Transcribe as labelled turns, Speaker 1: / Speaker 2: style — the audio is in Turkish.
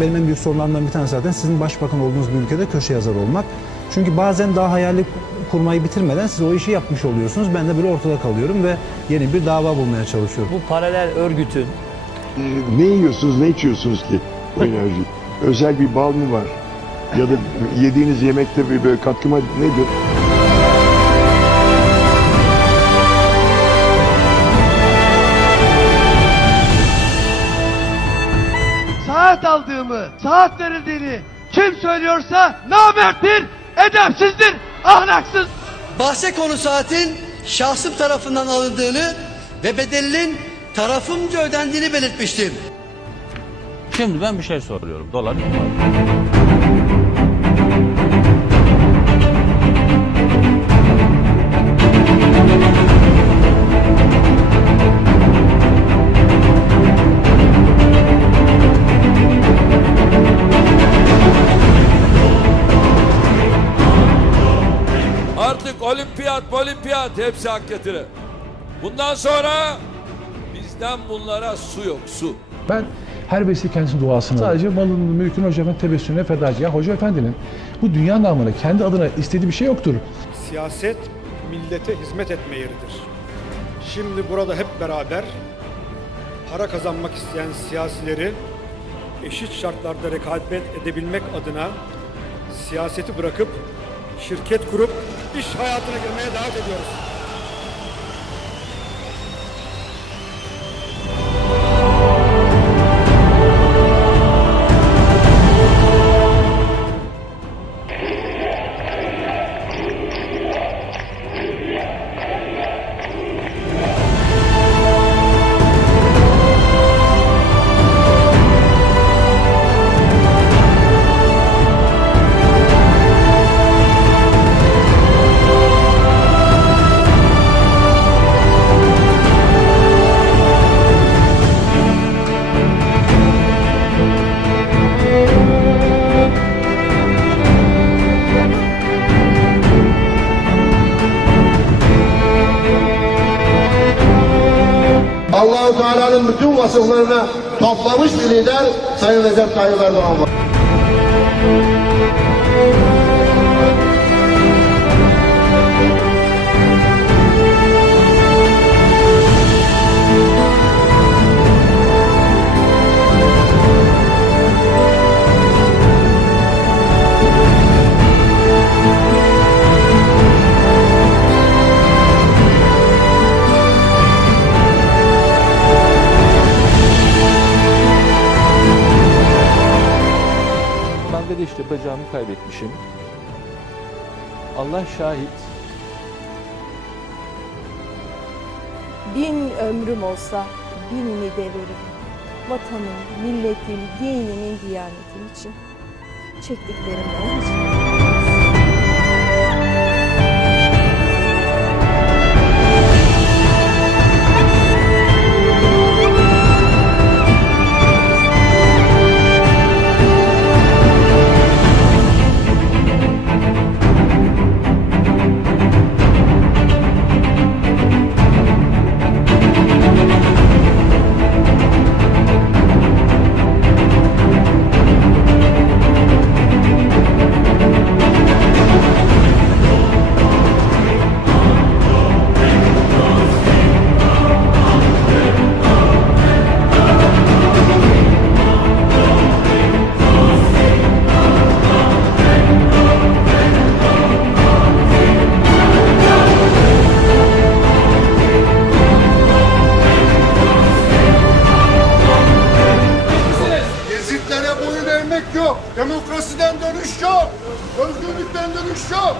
Speaker 1: Türkiye'nin en büyük sorunlarından bir tanesi zaten sizin başbakan olduğunuz bir ülkede köşe yazar olmak. Çünkü bazen daha hayali kurmayı bitirmeden siz o işi yapmış oluyorsunuz. Ben de böyle ortada kalıyorum ve yeni bir dava bulmaya çalışıyorum.
Speaker 2: Bu paralel örgütün
Speaker 3: Ee, ne yiyorsunuz, ne içiyorsunuz ki o enerji? Özel bir bal mı var? Ya da yediğiniz yemekte bir böyle katkı madde nedir?
Speaker 4: Saat aldığımı, saat verildiğini kim söylüyorsa namerttir, edepsizdir, ahlaksız.
Speaker 5: Bahse konu saatin şahsım tarafından alındığını ve bedelinin tarafımca ödendiğini belirtmiştim.
Speaker 2: Şimdi ben bir şey soruyorum. Dolar
Speaker 6: Artık olimpiyat, olimpiyat hepsi hak getire. Bundan sonra bizden bunlara su yok, su.
Speaker 7: Ben her vesile kendisinin duasını Sadece malını, mülkünü hocamın tebessümüne fedacı. Ya Hoca Efendi'nin bu dünya namına kendi adına istediği bir şey yoktur.
Speaker 8: Siyaset millete hizmet etme yeridir. Şimdi burada hep beraber para kazanmak isteyen siyasileri eşit şartlarda rekabet edebilmek adına siyaseti bırakıp şirket kurup iş hayatına girmeye davet ediyoruz.
Speaker 9: Allahu Teala'nın bütün vasıflarını toplamış bir lider Sayın Recep Tayyip Erdoğan var.
Speaker 10: İşte bacağımı kaybetmişim. Allah şahit.
Speaker 11: Bin ömrüm olsa binini de veririm. Vatanım, milletim, dinimin, diyanetim için. Çektiklerimden hiç
Speaker 9: Demokrasiden dönüş yok. Özgürlükten dönüş yok.